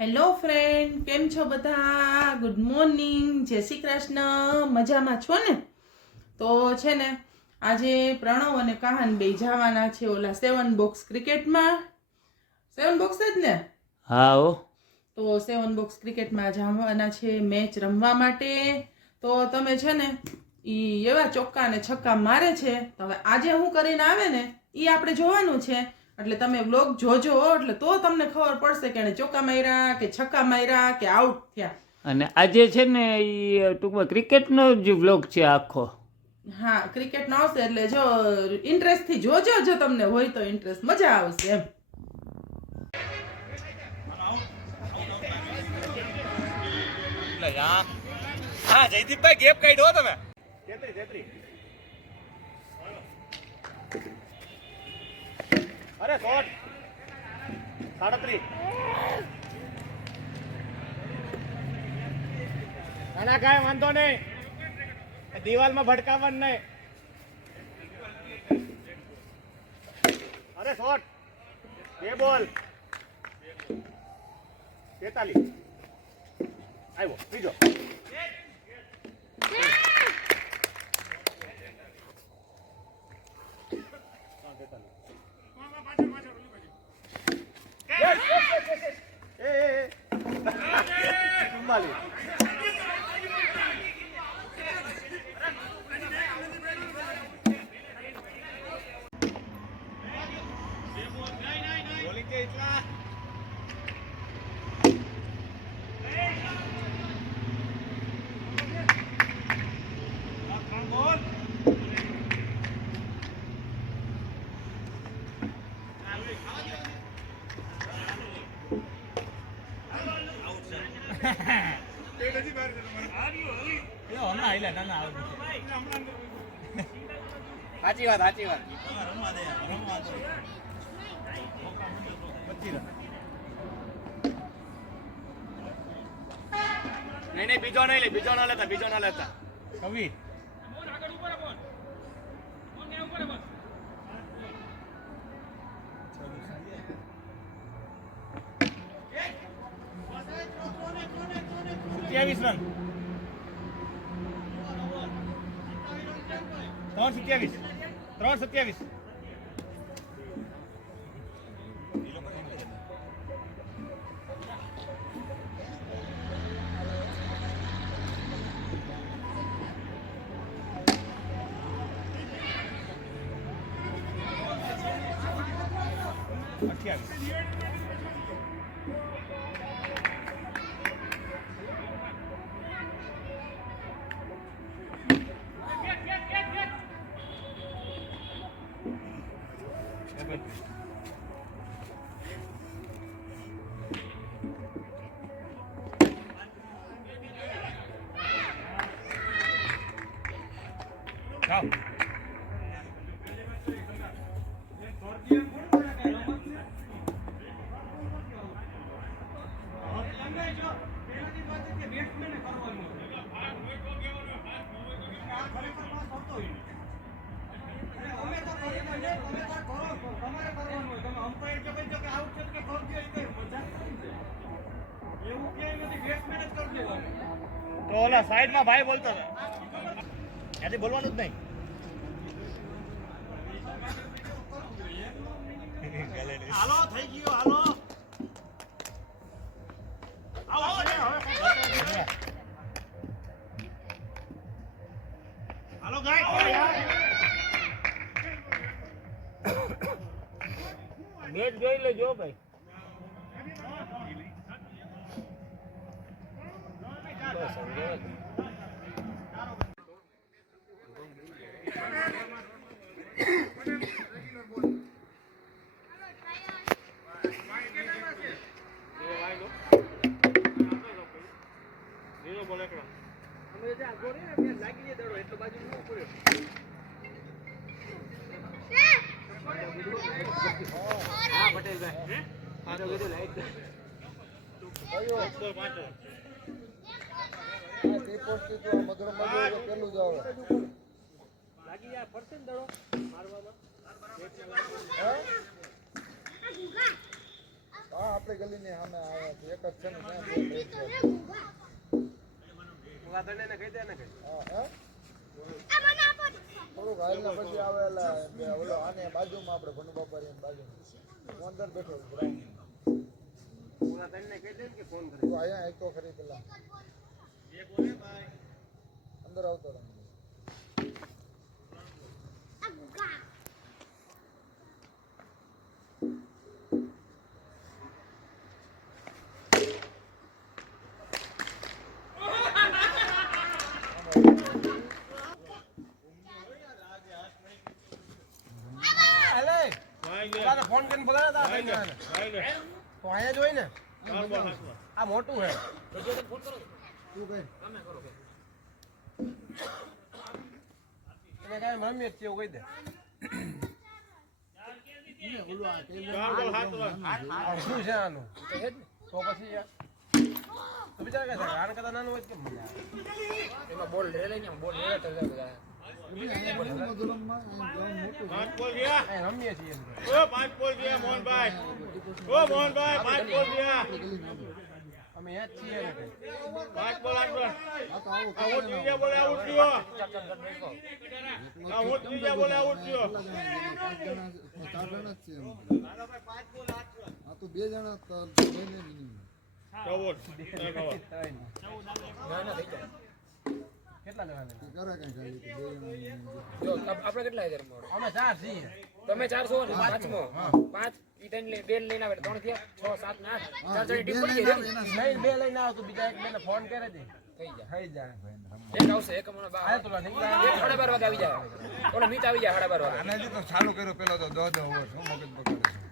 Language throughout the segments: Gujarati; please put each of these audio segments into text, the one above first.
હેલો ફ્રેન્ડ, કેમ છો બધા? ગુડ મોર્નિંગ, જય શ્રી કૃષ્ણ. મજામાં છો ને? તો છે ને આજે પ્રણવ અને કાહન બે જવાના છે ઓલા 7 બોક્સ ક્રિકેટમાં. 7 બોક્સ જ ને? હા હો. તો 7 બોક્સ ક્રિકેટમાં જવાના છે મેચ રમવા માટે. તો તમે છે ને ઈ એવા ચોક્કા ને છક્કા મારે છે. તો હવે આજે શું કરીને આવે ને ઈ આપણે જોવાનું છે. એટલે તમે વ્લોગ જોજો એટલે તો તમને ખબર પડશે કે એને ચોક્કા માર્યા કે છક્કા માર્યા કે આઉટ થયા. અને આજે છે ને એ ટૂંકમાં ક્રિકેટનો જ વ્લોગ છે આખો. હા, ક્રિકેટ નો આવશે એટલે જો ઇન્ટરેસ્ટ થી જોજો, જો તમને હોય તો ઇન્ટરેસ્ટ, મજા આવશે એમ. હા જયદીપભાઈ ગેપ કાઢ્યો તમે 33 અરે શોટ 37 નાના કાંઈ વાંધો નહીં, દિવાલમાં ભટકાવવાનું નહીં. અરે શોટ 2 બોલ 43 આવ્યો બીજો સાચી વાત નહીં બીજો ના લેતા કવિ રન 327 તો ઓલા સાઈડમાં ભાઈ બોલતો હતો, ત્યાંથી બોલવાનું જ નહીં. હાલો થઈ ગયો, હાલો ગાય મેચ જોઈ લેજો ભાઈ. હા આપણે ગલીની સામે આવ્યા છે એક જ છે ને ત્યાં બે છે. હા હા થોડુંક હાલના પછી આવેલા ઓલો આને બાજુમાં આપણે ભનુ બાપાની બાજુમાં હું અંદર બેઠો ગ્રાઉન્ડ અહીંયા એક તો ખરી પેલા અંદર આવતો રહે ફોન કરીને બોલાવ્યા હતા તો અહીંયા જોઈ ને આ મોટું હે એને કાંઈ રમીએ જ છે એવું કહી દે શું છે આનું તો પછી તો બિચારા કહે છે આને કરતા નાનું હોય કેમ મજા એમાં બોલ લે લઈને બોલ લે તો પાંચ બોલ ગયા રમીએ છીએ ઓ પાંચ બોલ ગયા મોહનભાઈ પાંચ બોલ ગયા અમે યાદ છીએ ને પાંચ બોલ આઉટ ત્રીજા બોલે આઉટ થયો ત્રીજા બોલે આઉટ થયો આ તો બે જણા કેટલા જણા જો આપણે કેટલા હજાર મળો અમે ચાર છીએ તમે 400 ને પાંચમો 5 ઈ ત્રણ લે બે લઈને આવે 3 થયા 6 7 ને 8 ચાર જણી ટીમ પડી ગઈ નહીં બે લઈને આવ તો બીજા એક બેને ફોન કરે દે થઈ જાય થઈ જાય એક આવશે એક મને આ તો નહીં 12:30 વાગે આવી જાય ઓલો મીત આવી જાય 12:30 વાગે આને તો ચાલુ કર્યો પેલો તો 10 વર્ષ હું મગજ બગાડે છે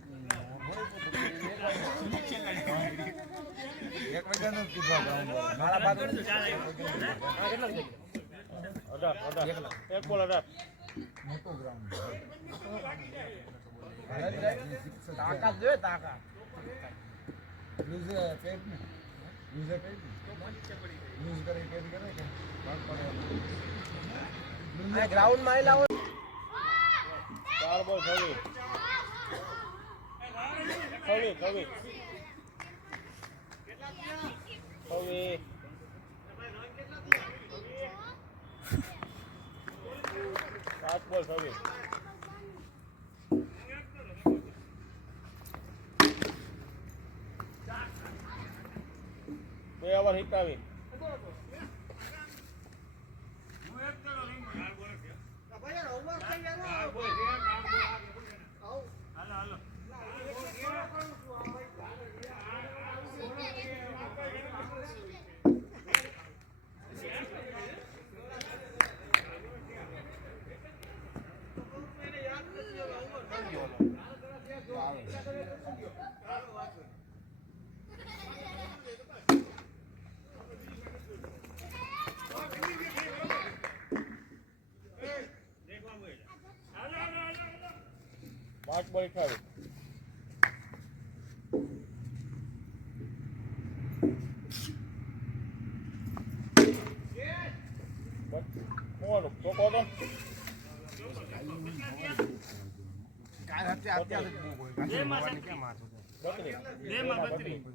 એક વાગ્યાનું કીધું મારા બાદ હા કેટલા થઈ એક બોલ 18 મોટો ગ્રાઉન્ડ તાકાત જોઈએ તાકાત લૂઝ પેટ ને લૂઝ પેટ લૂઝ કરી પેટ કરે કે ભાગ પડે આ ગ્રાઉન્ડ માં આવેલા હોય 4 બોલ 26 5 બોલ 26 બે ઓવર હિટાવી પાંચ બોલ 28 કોણ ચોકો તો કાલ અત્યારે બહુ કોઈ કાઢવાની કેમ આ તો 32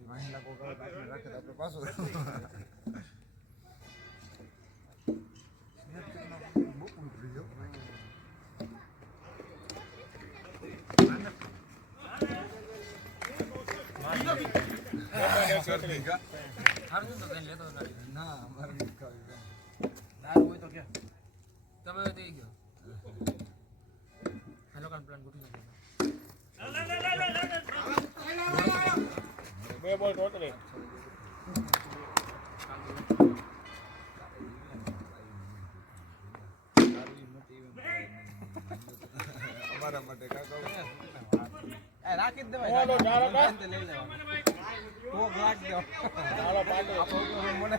મહિલા કો રાખે આપણે પાછો બહુ પડી ગયો હારું તો કઈ લેતો ના અમારે નહીં ખાવી દારૂ હોય તો કે તમે થઈ ગયો હેલો કાન પ્લાન ગોઠવી નાખો બે બોલ ટોટલી અમારા માટે કાકા રાખી જ કોણ તો ચાલો કા લઈ લેવાનું તો ગ્લાસ દો ચાલો પાટે મને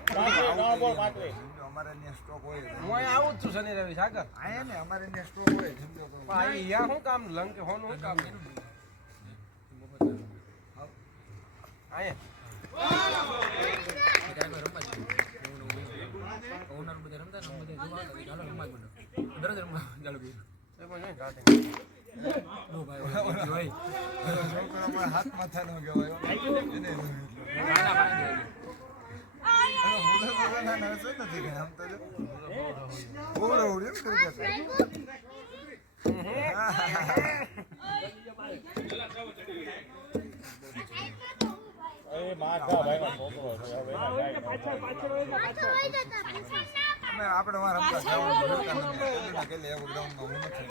બોલ પાટે અમારે ત્યાં સ્ટોક હોય હું અહીંયા આવું જ છું શનિ રવિ સાગર આયા ને અમારે ત્યાં સ્ટોક હોય સમજો તો અહીંયા શું કામ લંગ કે હોનું શું કામ અહીંયા ઓનર બધા રમતા ને બધા જોવા ચાલો રમવા દરરોજ રમવા ચાલુ કર્યું એ પણ નહીં, starting. છોકરો પણ હાથ માથાનો કહેવાય એને નથી કઈ આમ તો ઓળો ઓળો કરી એ માથા ભાઈનો છોકરો છે હવે આપણે વાર રમતા જવાનું કે લે એવું ગ્રાઉન્ડમાં હું નથી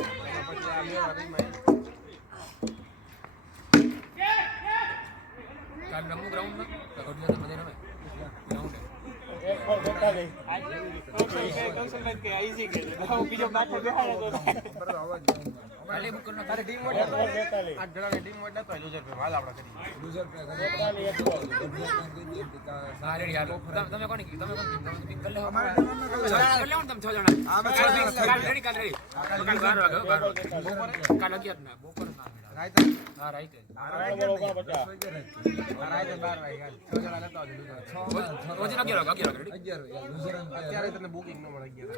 પછી આ લેવા રીમાં કાલ રમવું ગ્રાઉન્ડમાં તો ગોડિયા તો મજા રમે ગ્રાઉન્ડ એક પર બેઠા ગઈ અવાજ કાલે બુક કરનો તારે ટીમ એક પર બેઠા લઈ 8 જણાની ટીમ હોય તો લૂઝર પે હાલ આપણે કરીએ લૂઝર પે હા રેડી હાલો તમે કોને કીધું તમે કોણ કીધું તમે પિક કરી લે અમારે ટીમમાં છ જણા કરી લેવાનું તમે 6 જણા આમે કાલ રેડી કાલ 12 વાગે કાલ 11 ના બપોર ના રાઈતે હા રાઈટ બરોબર બચા રાઈટ 12 વાગે કાલ 6 જણા લેતા આવજો રોજ 11 વાગે રેડી 11 લૂઝર અત્યારે તને બુકિંગ ન મળે 11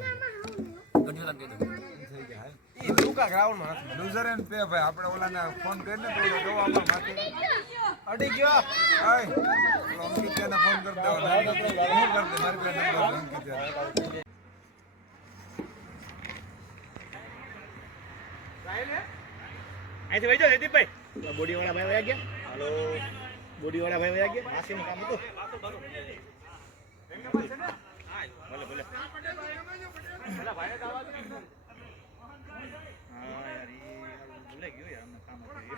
ગણ્યો તમે કીધું થઈ જાય ઈ લુકા ગ્રાઉન્ડમાં નથી લૂઝર એન્ડ પે ભાઈ આપણે ઓલાને ફોન કરીને તો જોવા આમાં માથે અડી ગયો હાય અંકિતને ફોન કરી દો હું કરી દે મારી પાસે નંબર અંકિત અહીંથી વઈ જાઓ જયદીપભાઈ બોડી વાળા ભાઈ વયા ગયા હાલો બોડી વાળા ભાઈ વયા ગયા માસીનું કામ હતું ભલે ભલે હા યાર ઈ ભૂલાઈ ગયું યાર અમને કામ હતું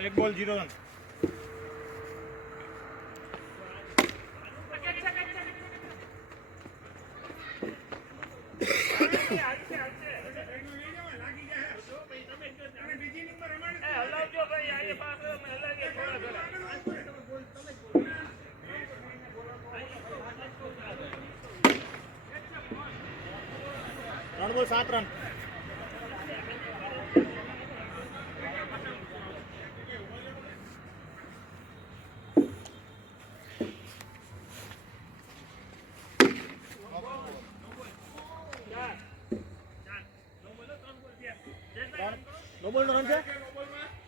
એક બોલ 0 રન રન બોલ 7 રન નો બોલ નો રન છે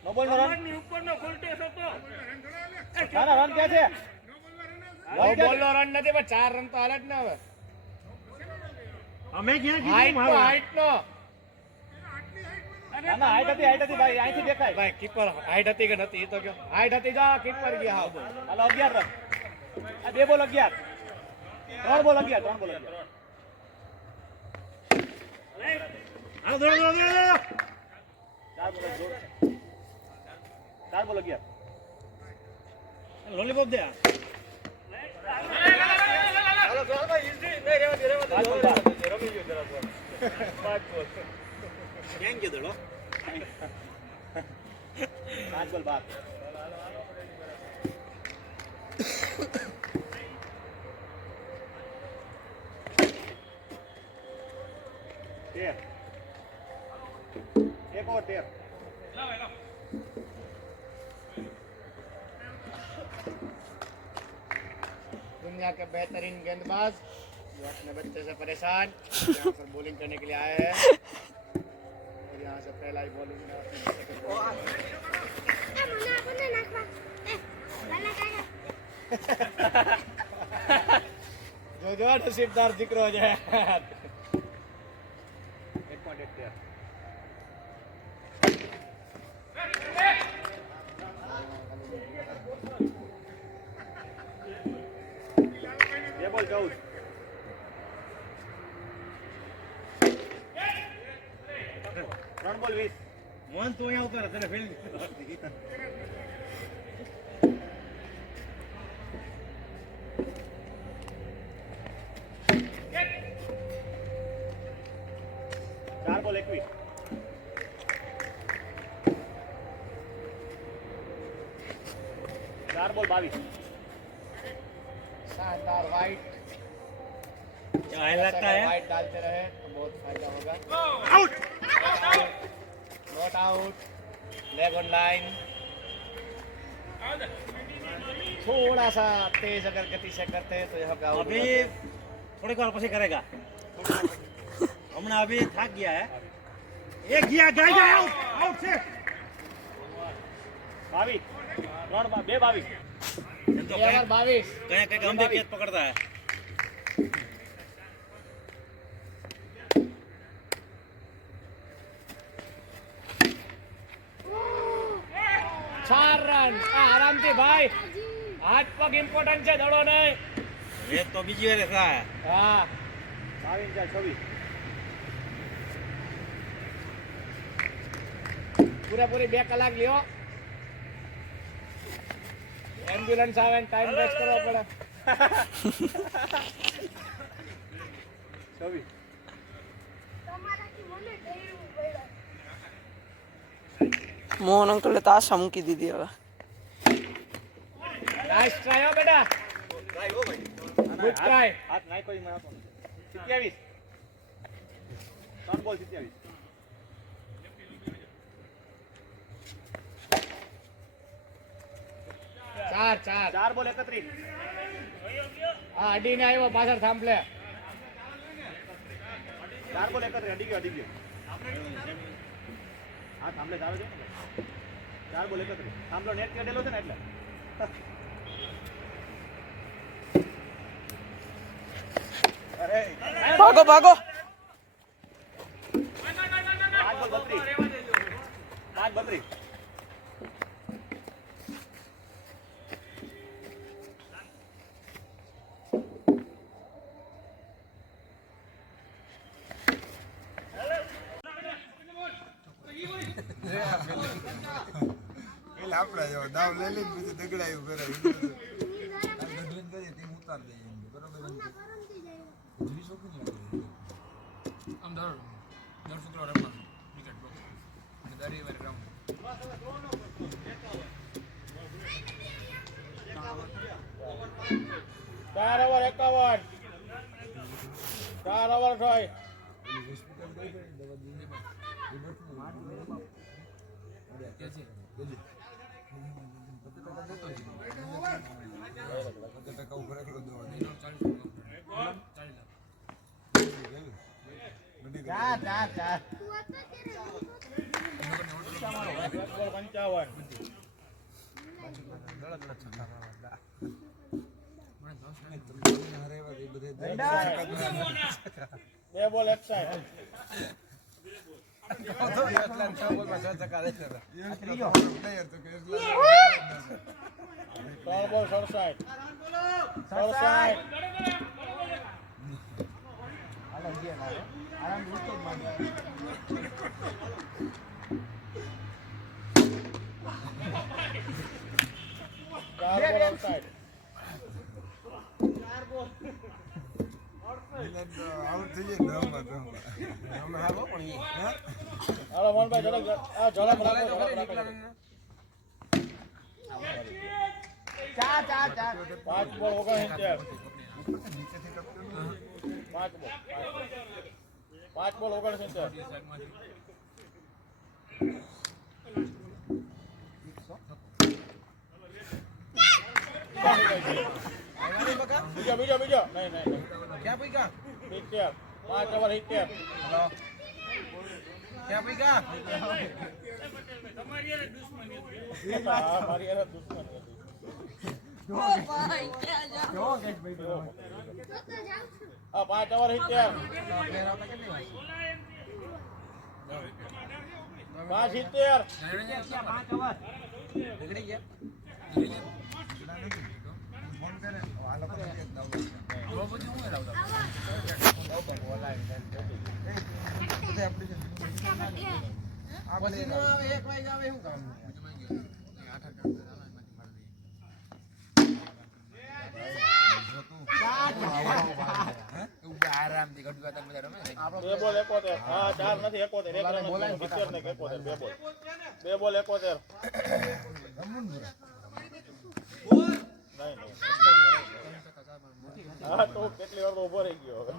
નો બોલ નો રન ની ઉપર નો ખોલતો છોકો તારા રન ક્યાં છે નો બોલ નો રન નથી પણ 4 રન તો હાલે જ ને હવે અમે ક્યાં કીધું હાઈટ નો ના હાઈટ હતી ભાઈ અહીંથી દેખાય ભાઈ કીપર હાઈટ હતી કે નથી એ તો કયો હાઈટ હતી જા કીપર ગયા હાલો 11 રન આ 2 બોલ 11 3 બોલ 11 3 બોલ 11 હાલો દોડો 4 બોલ 11 લોલીપોપ દે હાલો ભાઈ ઇઝી નહીં રેવા દે રમી ગયો જરા બોલ 5 બોલ કેમ ગયો દડો 5 બોલ બાદ एक और 13 दुनिया के बेहतरीन गेंदबाज जो अपने बच्चे से परेशान यहाँ पर बॉलिंग करने के लिए आए हैं और यहाँ से पहला ही बॉलिंग जो नसीबदार दिक्रो है 1.8 ये बोल 14 3 બોલ 20 મોહન તું અહીંયા ઉતર તને ફિલ્મ ચાર બોલ 21 4 બોल 22 शानदार वाइट लगता है वाइट डालते रहे तो बहुत फायदा होगा out not out leg on line थोड़ा सा तेज अगर गति से करते हैं तो यहाँ पे आउट अभी थोड़ी बार પછી करेगा હમણાં અભી થાક ગયા હે એક ગયા ગાય આઉટ આઉટ છે 22 2 22 तो 22 कहीं कहीं गंभीर केस पकड़ता है चार रन आरामથી ભાઈ હાથ પગ ઇમ્પોર્ટન્ટ છે દડો નહીં ये तो बीजी वाले था હા 22 પૂરેપૂરી 2 કલાક લ્યો એમ્બ્યુલન્સ આવે ને ટાઈમ વેસ્ટ કરવો પડે 24 મોહન અંકલે તો આશા મૂકી દીધી હવે નાઈસ ટ્રાય હો બેટા ट्राई हो भाई ગુડ ટ્રાય हाथ नहीं कोई मैं 27 3 बॉल 27 ચાર ચાર 4 बॉल 31 આ અડીને આવ્યો પાછળ થાંભલે 4 बॉल 31 અડી ગયો હા થાંભલે જાવે છે 4 बॉल 31 થાંભલો નેટ કાઢેલો છે ને એટલે અરે ભાગો ભાગો 5 बॉल 32 એટલે આપણે જો દાવ લઈ લઈને બીજું દગડાયું કરે ગઢલીન કરીએ ટીમ ઉતાર દઈએ બરોબર જીવી શોખીન લાગે આમ દર શુક્રવારે રમવાનું ક્રિકેટ બોક્સ અને દર રવિવારે ગ્રાઉન્ડ ચાર ઓવર 51 4 ઓવર થાય હોસ્પિટલ ગઈ છે દવા દીધી ટકા ઉપર એકલો દવા ચાર ચાર ચાર 2 બોલ 61 3 બોલ 67 આઉટ થઈ જાય અમે હાલો પણ હાલો મોહનભાઈ ઝડપ આ ઝડપ રાખો ચાર ચાર ચાર 5 બોલ 69 5 બોલ 69 બીજો નહીં ક્યાં પૈકા 70 5 ઓવર 70 હેલો ક્યાં પૈકા મારી યાર દુશ્મની આ 5 ઓવર 70 5 70 ફોન કરે હાલો પછી દાવ એક વાગે આવે શું કામ આરામથી ગઢવા તક બધા રમે 2 બોલ 71 હા 4 નથી 71 એક રન બોલાય 70 ને 71 2 બોલ 71 હા તો કેટલી વાર તો ઉભો રહી ગયો હવે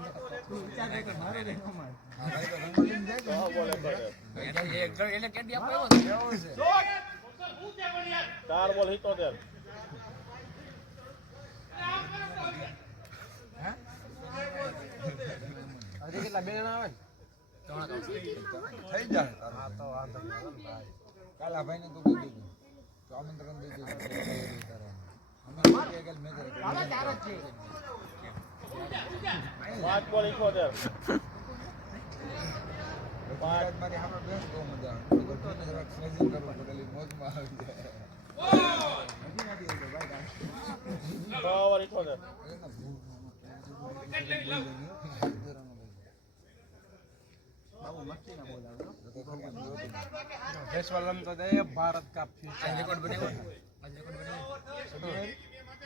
એટલે કેન્ડી આપો 4 બોલ 77. હજી કેટલા બે જણા આવે ને થઈ જાય તારું. હા તો વાંધો નહીં ભાઈ કાલ આ ભાઈને તો કહી દેજો તો આમંત્રણ દઈ દેજો અમે એક મેચ 5 બોલ 78. પાંચ મારી સામે બેસ બહુ મજા આવે તો તને જરાક સ્નેઝિંગ કરવું પડે એટલે મોજમાં આવી જાય. હજી નથી આવ્યો ભાઈ. 6 ઓવર 78. જયસ્વાલ રમતો દે ભારત કા ફ્યુચર રેકોર્ડ બનાવ્યો આજ રેકોર્ડ બનાવ્યો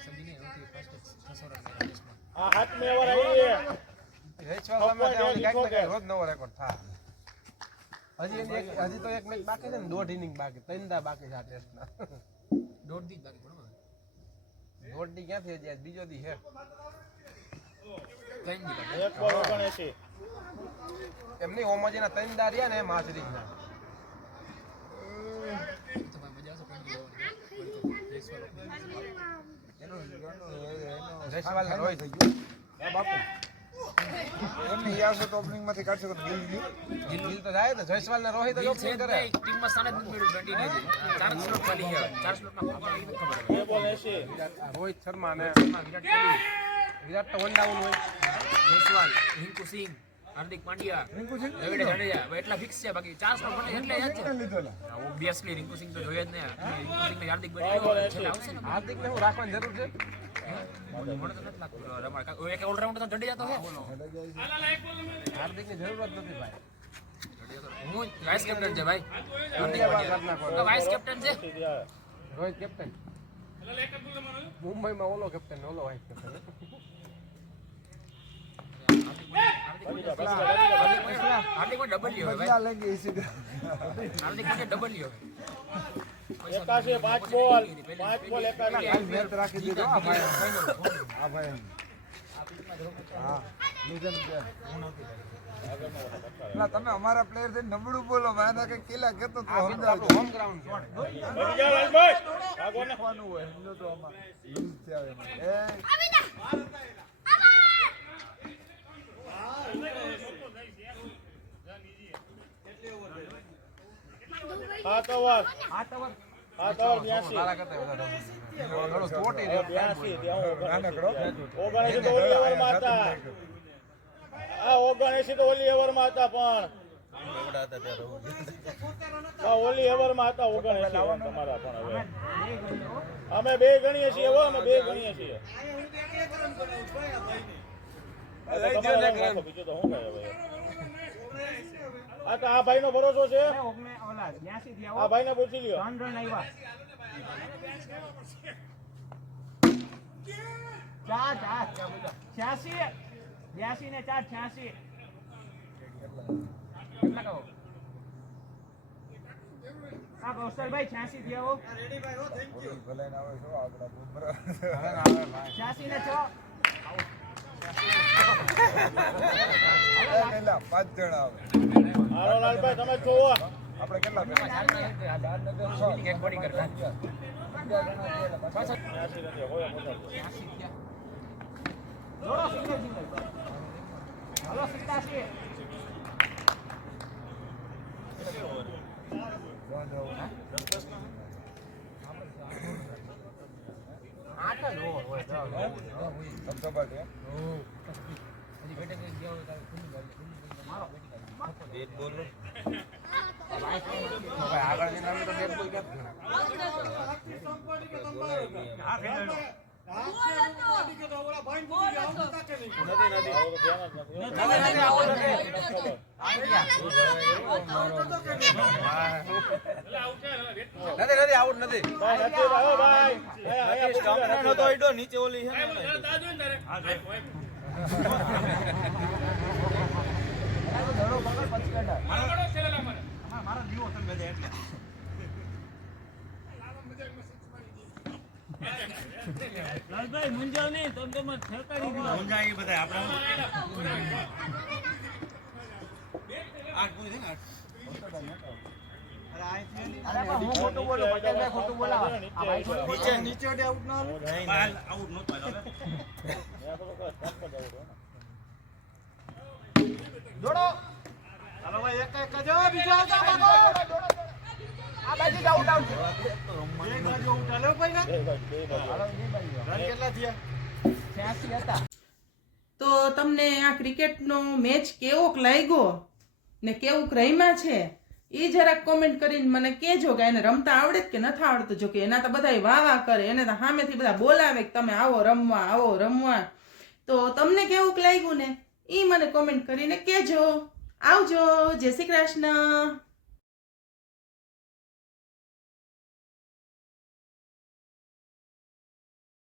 સમજીને ઓકે ફર્સ્ટ 600 રન આ 8મી ઓવર આવી. જયસ્વાલ રમે ત્યાં કાંઈક ને કાંઈક રોજ નવો રેકોર્ડ થાય હજી તો એક મેચ બાકી છે ને 1.5 ઇનિંગ બાકી 3 દા બાકી છે આ ટેસ્ટના દોઢ દી બાકી બરોબર 1.5 દી ક્યાંથી હજી આજ બીજો દી છે 3 દી બાકી 1 બોલ 79. એમની ઓમજીના 3 દા રહ્યા ને એમ આ સિરીઝના તો ભાઈ મજા આવશે 20 ઓવર જયસ્વાલ ને રોહિત હા બાપુ એમને યાસો તો ઓપનિંગ માંથી કાઢશો કે ગિલ ગિલ તો જાય તો જયસ્વાલ ને રોહિત જ છે ઓપનિંગ કરે ભાઈ ટીમમાં સ્થાન જ નથી મળ્યું 20 ને ચાર સ્લોટ ખાલી છે 4 સ્લોટમાં કોણ કોણ ખબર 2 બોલ 80. રોહિત શર્મા ને વિરાટ કોહલી વિરાટ તો વન ડાઉન હોય જયસ્વાલ રિંકુ સિંહ હાર્દિક પાંડ્યા રવિન્દ્ર જાડેજા હવે એટલા ફિક્સ છે બાકી 4 સ્લોટ બને એટલે યાદ છે ઓબ્વિયસલી રિંકુ સિંહ તો જોઈએ જ ને રિંકુ સિંહ ને હાર્દિક પાંડ્યા છેલ્લે આવશે ને હાર્દિક ને હું રાખવાની જરૂર છે મને તો નથી લાગતું રમાડ એક ઓલરાઉન્ડર તો જડેજા તો છે હાર્દિક ની જરૂરત નથી ભાઈ હું વાઇસ કેપ્ટન છે ભાઈ હાર્દિક કરી પાંડ્યા નાખો વાઇસ કેપ્ટન છે રોહિત કેપ્ટન મુંબઈમાં ઓલો કેપ્ટન ઓલો વાઇસ કેપ્ટન હાર્દિક ડબલ લ્યો ભાઈ બદલા લેંગે ઇસી હાર્દિક ડબલ લ્યો 81. 5 બોલ 81. કાલ મેચ રાખી દીધો આ ભાઈ આ ભાઈ હા લીઝન છે ના તમે અમારા પ્લેયર થી નબળું બોલો મારા કે કેલા કેતો તો સમજાવજો હોમ ગ્રાઉન્ડ છે વધી જાઓ લાલભાઈ. ભાગો ને. વાનું હોય એમનો તો આમાં લૂઝ થયા એ 7 ઓવર 82. તારા કરતા વધારે થોડો સ્પોર્ટી રહ્યો 82. ત્યાં નાનકડો 79 તો ઓલી ઓવરમાં હતા. આ 79 તો ઓલી ઓવરમાં હતા પણ આ ઓલી ઓવરમાં હતા 79 તમારા પણ હવે અમે બે ગણીએ છીએ હો અમે બે ગણીએ છીએ. બીજું તો શું કહે હવે આ તો આ ભાઈનો ભરોસો છે આ ભાઈને પૂછી લ્યો. કૌશલભાઈ 86 થયા ભલે ના હોય શું આપડા બુમરા કેટલા 5 જણા આવે હાલો લાલભાઈ તમે જોવો. આપણે કેટલા એક બોડી કરતા 86 નથી હોય મોટા. આગળ નામ તો ડેડ બોલ ક્યાં નથી આઉટ નથી નીચે ઓલી છે લાલભાઈ મુંજાવ નહીં તમે તો મને ઠેકાડી દીધો મુંજાઈ બધા આપણે આઠ પૂરી છે ને હું ખોટું બોલું પટેલભાઈ ખોટું બોલાવા આ ભાઈ ખોટું નીચે આઉટ ના આઉટ નહોતો જોડો હાલો ભાઈ એક એક જો બીજો આવતા બાકો આ બાજુ જ આઉટ આઉટ બે બાજુ આઉટ હાલો ભાઈ ના રન કેટલા થયા 86 હતા. તો તમને આ ક્રિકેટનો મેચ કેવોક લાગ્યો ને કેવુંક રમ્યા છે એ જરાક કોમેન્ટ કરીને મને કહેજો કે એને રમતા આવડે જ કે નથી આવડતું. જો કે એના તો બધા વાહ વાહ કરે, એને તો સામેથી બધા બોલાવે કે તમે આવો રમવા. તો તમને કેવુંક લાગ્યું ને એ મને કોમેન્ટ કરીને કહેજો. આવજો, જય શ્રી કૃષ્ણ.